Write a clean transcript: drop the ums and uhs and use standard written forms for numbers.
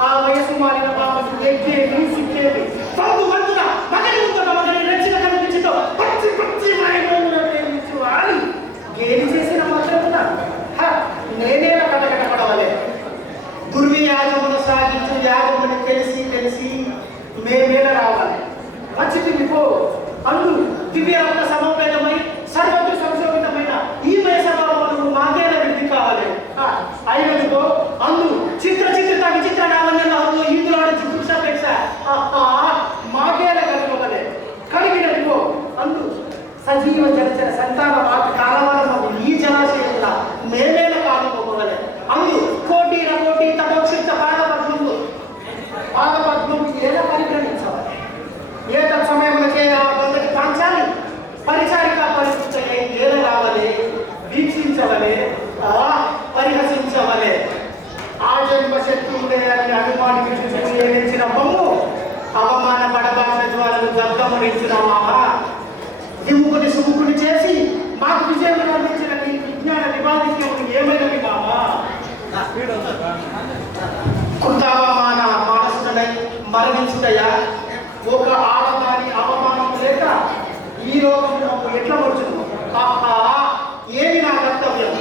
ఆ వయసు మారిన బాబు ఎక్కేది సిక్కేది పౌరు వంతున మగని ఉందట మగని రక్షణ కనిపించుతో పచ్చి పచ్చి మాయమోమున ప్రేమించు అని గేలి చేసిన మాట్లాడుతున్నా నేనేలా కటకటపడవలే దుర్వి యాగమును సాగించు యాగమును తెలిసి తెలిసి మేమేలా రావాలి వచ్చి తిరిగిపో అందు దివ్యాత్మ సమోపేతమై సర్వత్ర సంశోభితమైన ఈ మేసభావములు మాకేలా వృద్ధి కావాలి అయినదిగో అందు చిత్ర చిత్రత విచిత్ర నావన్యంలో ఇందులో జిగుప్సపేక్ష మాకేలా కలుగవలే కలిగినదిగో అందు సజీవ జలచర సంతాన వాటి కాలవాలను ఈ జలాశయంలో మేమేల కాలుకోవలే అందు కోటీర కోటి తదోక్షిత పాదపద్మం ఎలా పరిగణించవాలి ఏ తత్సమయములకే ఆ బంధకి పంచాలి పరిచారిక పరిస్థితి ఏల రావాలి వీక్షించవలే పరిహసించవలే ఆ జన్మ శత్రువులే అని అనుమానించిన బొమ్ము అవమాన పడబాసిన జ్వాలను దగ్ధమరించిన మామ దిముకుని సుముకుని చేసి మాకు విజయం అందించిన నీ విజ్ఞాన నిబాధిక్యములు ఏమైనవి మామ కృతావమాన మానసుడై మరణించుటయా ఒక ఆడదాని అవమానం లేక ఈ లోకంలో ఎట్లా వచ్చును ఏమి నా కర్తవ్యం